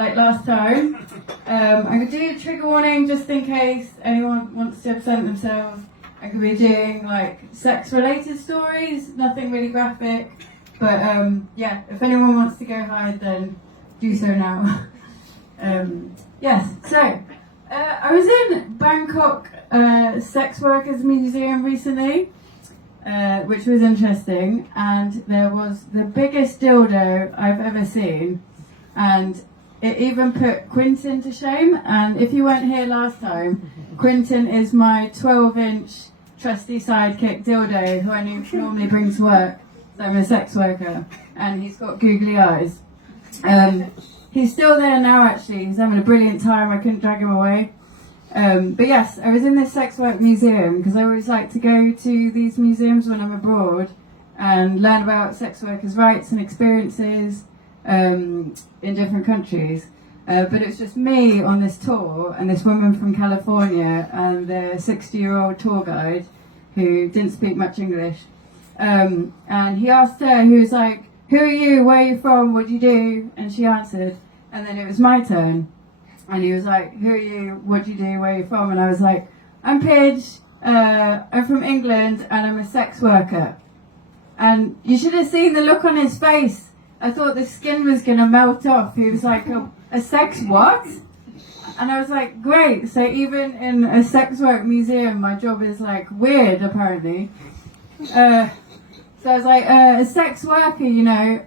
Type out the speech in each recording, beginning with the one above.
like last time. I'm going to do a trigger warning just in case anyone wants to present themselves. I'm going to be doing like sex-related stories, nothing really graphic. But yeah, if anyone wants to go hide, then do so now. Yes, so I was in Bangkok Sex Workers Museum recently, which was interesting, and there was the biggest dildo I've ever seen, and it even put Quintin to shame. And if you weren't here last time, Quintin is my 12-inch trusty sidekick dildo who I normally bring to work. So I'm a sex worker, and he's got googly eyes. He's still there now, actually. He's having a brilliant time. I couldn't drag him away. But yes, I was in this sex work museum because I always like to go to these museums when I'm abroad and learn about sex workers' rights and experiences in different countries. But it's just me on this tour and this woman from California and the 60-year-old tour guide who didn't speak much English. And he asked her, he was like, "Who are you? Where are you from? What do you do?" And she answered. And then it was my turn. And he was like, "Who are you? What do you do? Where are you from?" And I was like, "I'm Pidge. I'm from England and I'm a sex worker." And you should have seen the look on his face. I thought the skin was going to melt off. He was like, a sex what? And I was like, great. So even in a sex work museum, my job is like weird, apparently. So I was like, a sex worker, you know,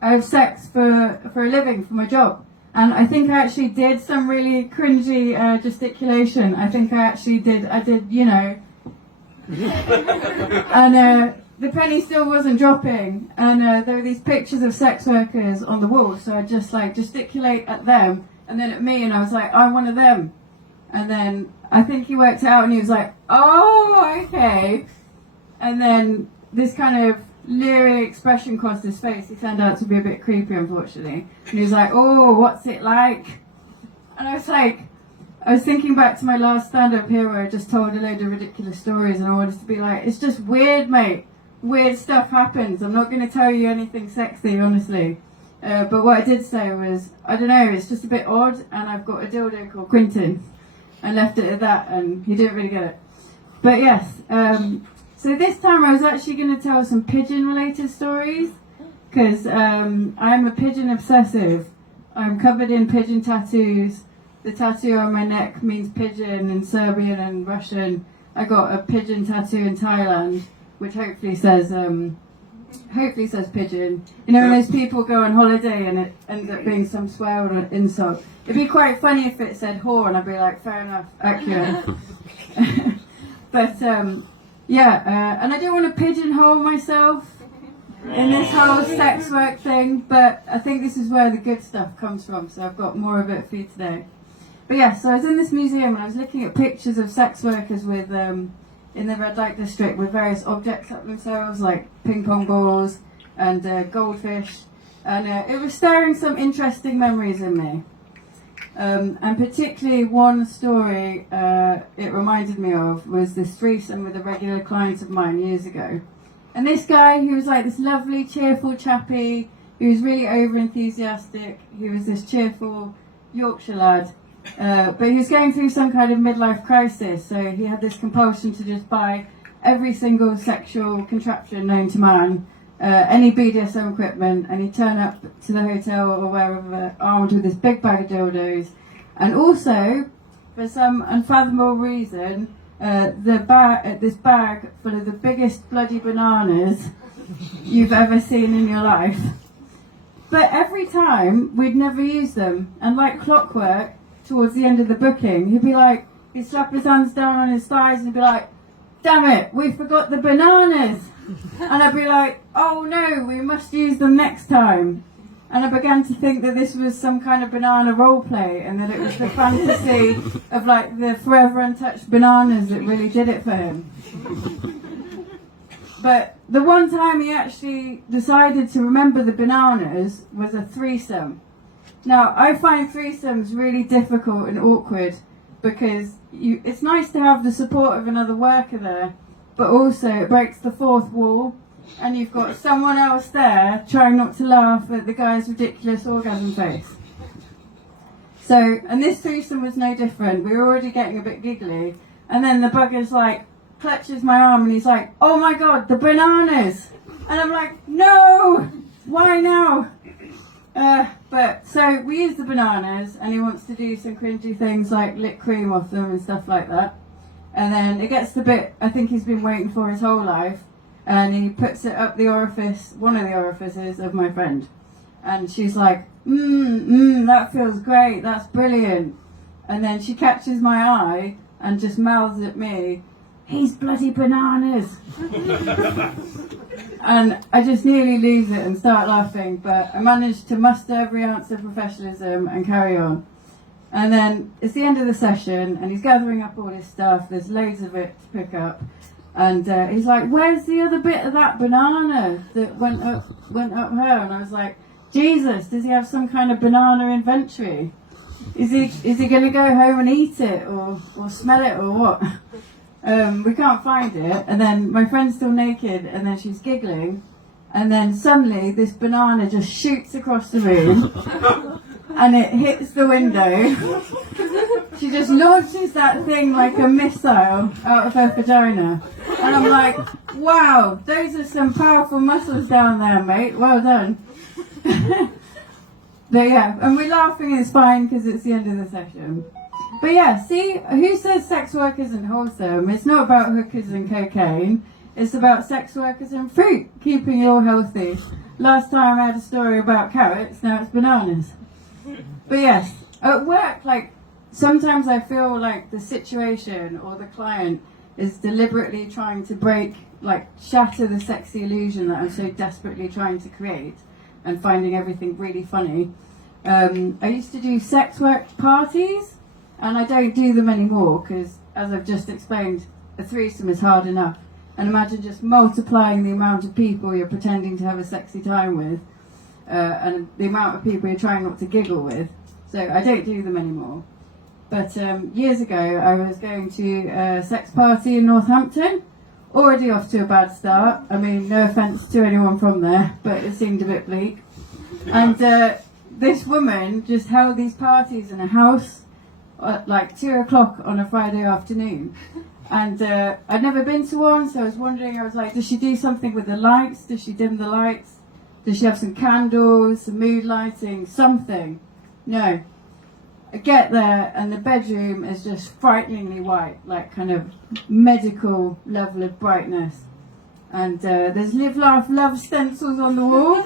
I have sex for a living, for my job. And I think I actually did some really cringy gesticulation. I think I did, you know. And the penny still wasn't dropping. And there were these pictures of sex workers on the wall. So I just like gesticulate at them and then at me. And I was like, I'm one of them. And then I think he worked it out and he was like, oh, okay. And then this kind of leery expression crossed his face. He turned out to be a bit creepy, unfortunately. And he was like, "Oh, what's it like?" And I was thinking back to my last stand-up here where I just told a load of ridiculous stories, and I wanted to be like, it's just weird, mate. Weird stuff happens. I'm not going to tell you anything sexy, honestly. But what I did say was, I don't know, it's just a bit odd, and I've got a dildo called Quintin. And left it at that, and he didn't really get it. But yes, so this time I was actually going to tell some pigeon-related stories, because I'm a pigeon obsessive. I'm covered in pigeon tattoos. The tattoo on my neck means pigeon in Serbian and Russian. I got a pigeon tattoo in Thailand, which hopefully says pigeon. You know, when those people go on holiday and it ends up being some swear or an insult. It'd be quite funny if it said whore, and I'd be like, fair enough, accurate. But yeah, and I don't want to pigeonhole myself in this whole sex work thing, but I think this is where the good stuff comes from, so I've got more of it for you today. But yeah, so I was in this museum and I was looking at pictures of sex workers with, in the red light district, with various objects up themselves, like ping pong balls and goldfish, and it was stirring some interesting memories in me. And particularly one story it reminded me of was this threesome with a regular client of mine years ago. And this guy, he was like this lovely, cheerful chappie. He was really over-enthusiastic. He was this cheerful Yorkshire lad. But he was going through some kind of midlife crisis, so he had this compulsion to just buy every single sexual contraption known to man, any BDSM equipment, and he'd turn up to the hotel or wherever armed with this big bag of dildos. And also, for some unfathomable reason, this bag full of the biggest bloody bananas you've ever seen in your life. But every time, we'd never use them. And like clockwork, towards the end of the booking, he'd slap his hands down on his thighs and be like, "Damn it, we forgot the bananas." And I'd be like, "Oh no, we must use them next time." And I began to think that this was some kind of banana role play, and that it was the fantasy of like the forever untouched bananas that really did it for him. But the one time he actually decided to remember the bananas was a threesome. Now, I find threesomes really difficult and awkward because it's nice to have the support of another worker there, but also it breaks the fourth wall, and you've got someone else there trying not to laugh at the guy's ridiculous orgasm face. So, and this threesome was no different. We were already getting a bit giggly. And then the bugger's like, clutches my arm and he's like, oh my God, the bananas. And I'm like, no, why now? But so we use the bananas and he wants to do some cringy things like lick cream off them and stuff like that. And then it gets the bit I think he's been waiting for his whole life, and he puts it up the orifice, one of the orifices of my friend. And she's like, that feels great, that's brilliant. And then she catches my eye and just mouths at me, he's bloody bananas. And I just nearly lose it and start laughing, but I managed to muster every ounce of professionalism and carry on. And then it's the end of the session and he's gathering up all his stuff, there's loads of it to pick up. And he's like, where's the other bit of that banana that went up her? And I was like, Jesus, does he have some kind of banana inventory? Is he going to go home and eat it or smell it or what? We can't find it. And then my friend's still naked and then she's giggling. And then suddenly this banana just shoots across the room and it hits the window. She just launches that thing like a missile out of her vagina. And I'm like, wow, those are some powerful muscles down there, mate. Well done. But yeah, and we're laughing and it's fine because it's the end of the session. But yeah, see, who says sex work isn't wholesome? It's not about hookers and cocaine. It's about sex workers and fruit, keeping you all healthy. Last time I had a story about carrots, now it's bananas. But yes, at work, like, sometimes I feel like the situation or the client is deliberately trying to shatter the sexy illusion that I'm so desperately trying to create and finding everything really funny. I used to do sex work parties, and I don't do them anymore because, as I've just explained, a threesome is hard enough. And imagine just multiplying the amount of people you're pretending to have a sexy time with and the amount of people you're trying not to giggle with. So I don't do them anymore. But years ago, I was going to a sex party in Northampton, already off to a bad start. I mean, no offence to anyone from there, but it seemed a bit bleak. And this woman just held these parties in a house at like 2 o'clock on a Friday afternoon. And I'd never been to one, so I was wondering, I was like, does she do something with the lights? Does she dim the lights? Does she have some candles, some mood lighting, something? No. I get there and the bedroom is just frighteningly white, like kind of medical level of brightness. And there's live, laugh, love stencils on the wall.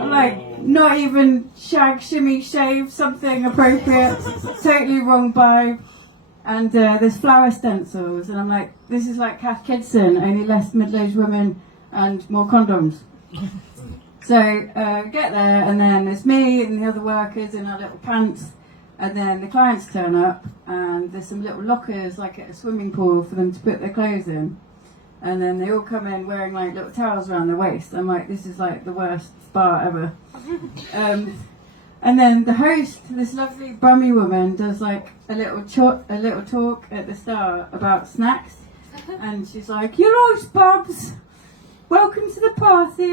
I'm like, not even shag, shimmy, shave, something appropriate. Totally wrong vibe. And there's flower stencils. And I'm like, this is like Kath Kidson, only less middle-aged women and more condoms. So get there and then it's me and the other workers in our little pants. And then the clients turn up and there's some little lockers like at a swimming pool for them to put their clothes in. And then they all come in wearing like little towels around their waist. I'm like, this is like the worst spa ever. And then the host, this lovely bummy woman, does like a little talk at the start about snacks. And she's like, "You're all bubs. Welcome to the party."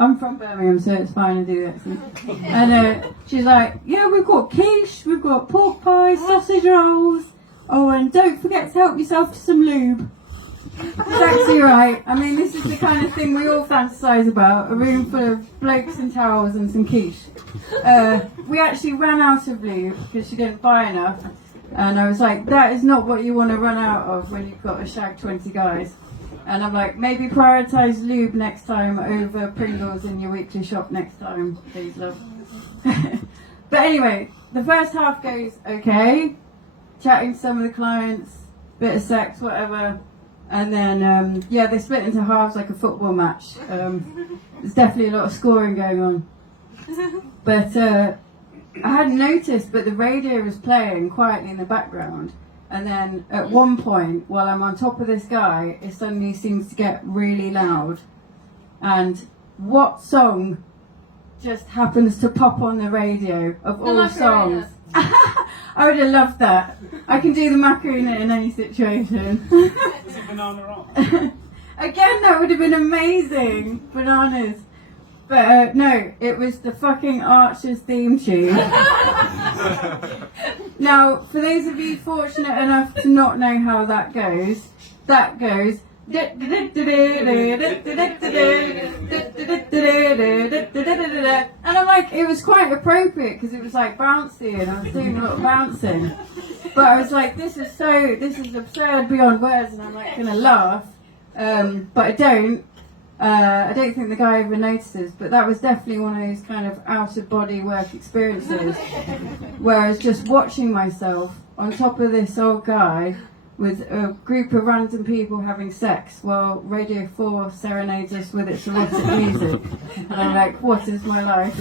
I'm from Birmingham, so it's fine to do that. And she's like, "Yeah, we've got quiche, we've got pork pies, sausage rolls. Oh, and don't forget to help yourself to some lube." Exactly right. I mean, this is the kind of thing we all fantasise about, a room full of blokes and towels and some quiche. We actually ran out of lube because she didn't buy enough. And I was like, that is not what you want to run out of when you've got a shag 20 guys. And I'm like, maybe prioritise lube next time over Pringles in your weekly shop next time, please, love. But anyway, the first half goes okay. Chatting to some of the clients, bit of sex, whatever. And then, they split into halves like a football match. There's definitely a lot of scoring going on. But I hadn't noticed, but the radio was playing quietly in the background. And then at one point, while I'm on top of this guy, it suddenly seems to get really loud. And what song just happens to pop on the radio of all songs? I would have loved that. I can do the Macarena in any situation. Is it Banana On? Again, that would have been amazing. Bananas. But no, it was the fucking Archers theme tune. Now, for those of you fortunate enough to not know how that goes, and I'm like, it was quite appropriate because it was like bouncy and I was doing a lot of bouncing. But I was like, this is absurd beyond words, and I'm like gonna laugh. But I don't. I don't think the guy ever notices, but that was definitely one of those kind of out-of-body work experiences where I was just watching myself on top of this old guy with a group of random people having sex while Radio 4 serenades us with its erotic music. And I'm like, what is my life?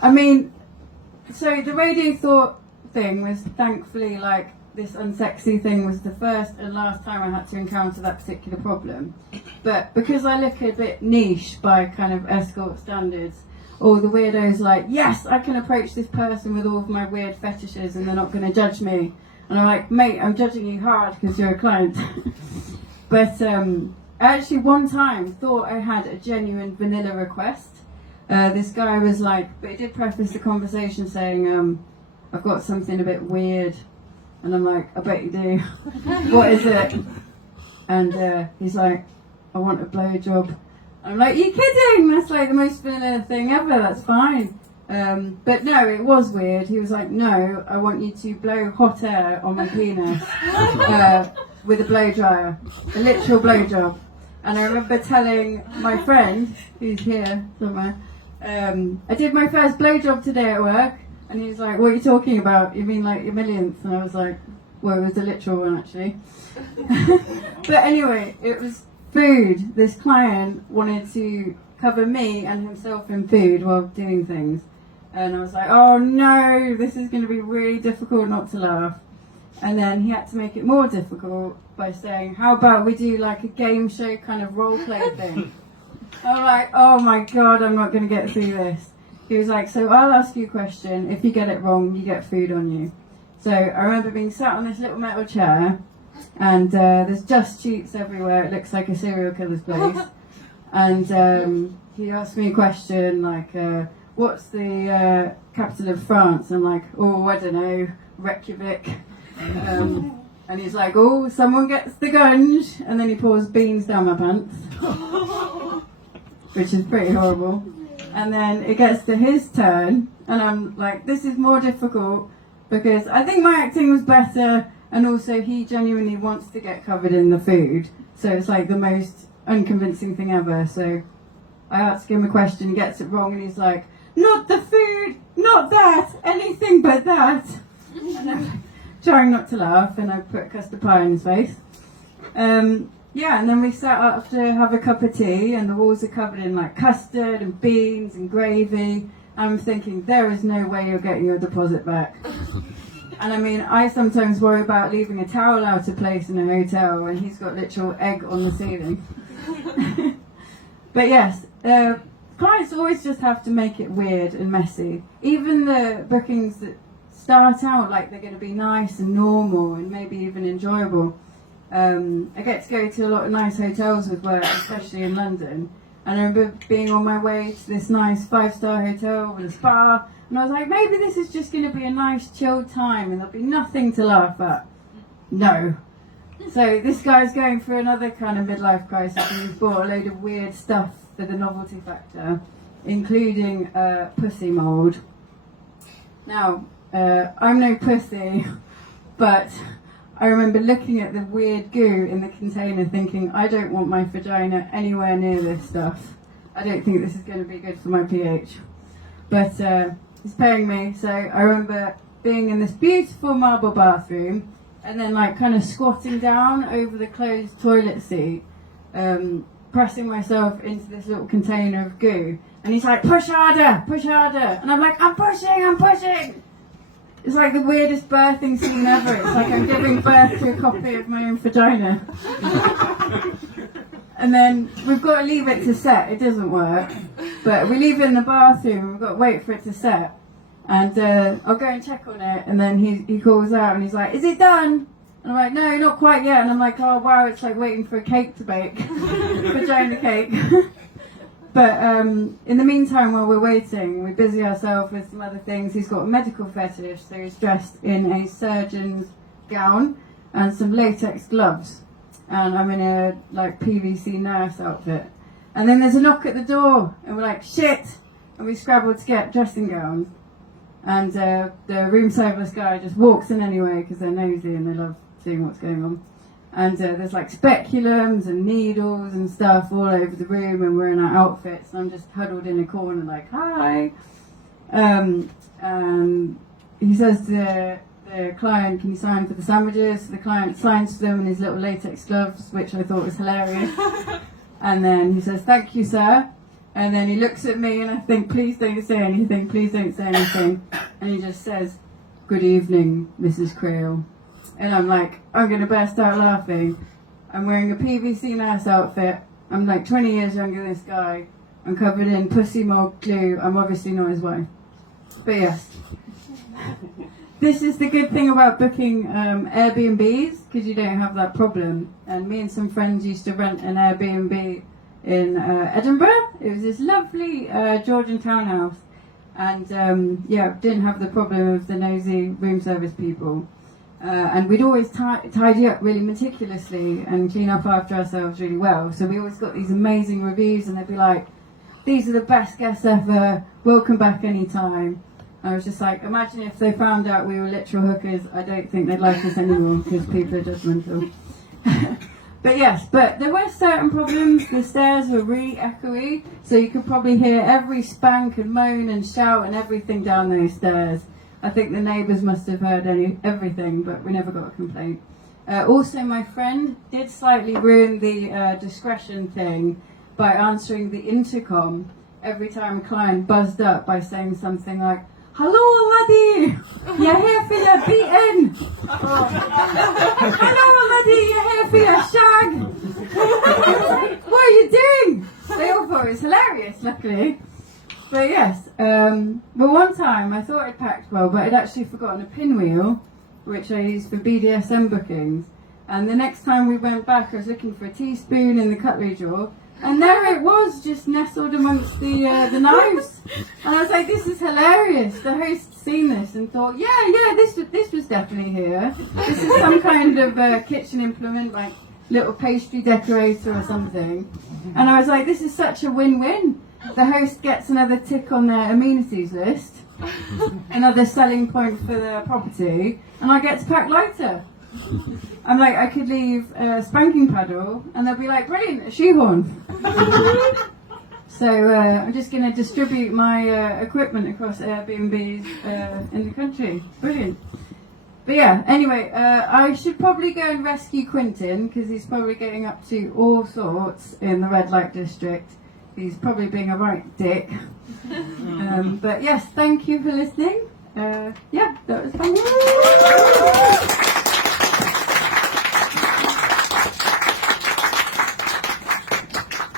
I mean, so the Radio Thought thing was thankfully like, this unsexy thing was the first and last time I had to encounter that particular problem. But because I look a bit niche by kind of escort standards, all the weirdos like, yes, I can approach this person with all of my weird fetishes and they're not going to judge me. And I'm like, mate, I'm judging you hard because you're a client. But I actually one time thought I had a genuine vanilla request. This guy was like, but he did preface the conversation saying, I've got something a bit weird. And I'm like, I bet you do. What is it? And he's like, I want a blowjob. I'm like, you kidding? That's like the most vanilla thing ever. That's fine. But no, it was weird. He was like, no, I want you to blow hot air on my penis with a blow dryer, a literal blowjob. And I remember telling my friend, who's here somewhere, I did my first blowjob today at work. And he was like, what are you talking about? You mean like your millionth? And I was like, well, it was a literal one actually. But anyway, it was food. This client wanted to cover me and himself in food while doing things. And I was like, oh no, this is going to be really difficult not to laugh. And then he had to make it more difficult by saying, how about we do like a game show kind of role play thing? I'm like, oh my God, I'm not going to get through this. He was like, so I'll ask you a question. If you get it wrong, you get food on you. So I remember being sat on this little metal chair and there's just cheats everywhere. It looks like a serial killer's place. And he asked me a question like, what's the capital of France? I'm like, oh, I don't know, Reykjavik. And he's like, oh, someone gets the gunge. And then he pours beans down my pants, which is pretty horrible. And then it gets to his turn, and I'm like, this is more difficult because I think my acting was better, and also he genuinely wants to get covered in the food. So it's like the most unconvincing thing ever. So I ask him a question, he gets it wrong, and he's like, not the food, not that, anything but that. And I'm trying not to laugh, and I put custard pie in his face. Yeah, and then we sat up to have a cup of tea, and the walls are covered in like custard and beans and gravy. I'm thinking, there is no way you're getting your deposit back. And I mean, I sometimes worry about leaving a towel out of place in a hotel when he's got literal egg on the ceiling. But yes, clients always just have to make it weird and messy. Even the bookings that start out like they're going to be nice and normal and maybe even enjoyable. I get to go to a lot of nice hotels with work, especially in London. And I remember being on my way to this nice 5-star hotel with a spa, and I was like, maybe this is just going to be a nice chilled time and there'll be nothing to laugh at. No. So this guy's going through another kind of midlife crisis, and he's bought a load of weird stuff for the novelty factor, including pussy mould. Now, I'm no pussy, but I remember looking at the weird goo in the container thinking, I don't want my vagina anywhere near this stuff. I don't think this is going to be good for my pH. But he's paying me, so I remember being in this beautiful marble bathroom and then like kind of squatting down over the closed toilet seat, pressing myself into this little container of goo. And he's like, push harder, push harder. And I'm like, I'm pushing. It's like the weirdest birthing scene ever. It's like I'm giving birth to a copy of my own vagina. And then we've got to leave it to set. It doesn't work. But we leave it in the bathroom. We've got to wait for it to set. And I'll go and check on it. And then he calls out and he's like, is it done? And I'm like, no, not quite yet. And I'm like, oh wow, it's like waiting for a cake to bake. Vagina cake. But in the meantime, while we're waiting, we busy ourselves with some other things. He's got a medical fetish, so he's dressed in a surgeon's gown and some latex gloves. And I'm in a like PVC nurse outfit. And then there's a knock at the door, and we're like, shit! And we scrabble to get dressing gowns. And the room service guy just walks in anyway because they're nosy and they love seeing what's going on. And there's like speculums and needles and stuff all over the room, and we're in our outfits. And I'm just huddled in a corner like, hi. And he says to the client, can you sign for the sandwiches? So the client signs for them in his little latex gloves, which I thought was hilarious. And then he says, thank you, sir. And then he looks at me and I think, please don't say anything, please don't say anything. And he just says, good evening, Mrs. Creel. And I'm like, I'm going to burst out laughing. I'm wearing a PVC nurse outfit. I'm like 20 years younger than this guy. I'm covered in pussy mold glue. I'm obviously not his wife. But yes. This is the good thing about booking Airbnbs, because you don't have that problem. And me and some friends used to rent an Airbnb in Edinburgh. It was this lovely Georgian townhouse, and didn't have the problem of the nosy room service people. And we'd always tidy up really meticulously and clean up after ourselves really well. So we always got these amazing reviews, and they'd be like, "These are the best guests ever. Welcome back anytime." I was just like, imagine if they found out we were literal hookers. I don't think they'd like us anymore because people are judgmental. But yes, but there were certain problems. The stairs were really echoey, so you could probably hear every spank and moan and shout and everything down those stairs. I think the neighbours must have heard everything, but we never got a complaint. Also, my friend did slightly ruin the discretion thing by answering the intercom every time a client buzzed up by saying something like, "Hello, laddie, you're here for your beating." Or, "Hello, laddie, you're here for your shag." What are you doing? They all thought it was hilarious, luckily. But yes, one time I thought I'd packed well, but I'd actually forgotten a pinwheel, which I use for BDSM bookings. And the next time we went back, I was looking for a teaspoon in the cutlery drawer, and there it was, just nestled amongst the knives. And I was like, this is hilarious. The host seen this and thought, this was definitely here. This is some kind of kitchen implement, like little pastry decorator or something. And I was like, this is such a win-win. The host gets another tick on their amenities list, another selling point for the property, and I get to pack lighter. I'm like, I could leave a spanking paddle, and they'll be like, brilliant, a shoehorn. So I'm just going to distribute my equipment across Airbnbs in the country. Brilliant. But yeah, anyway, I should probably go and rescue Quentin, because he's probably getting up to all sorts in the red light district. He's probably being a right dick. But yes, thank you for listening. That was fun.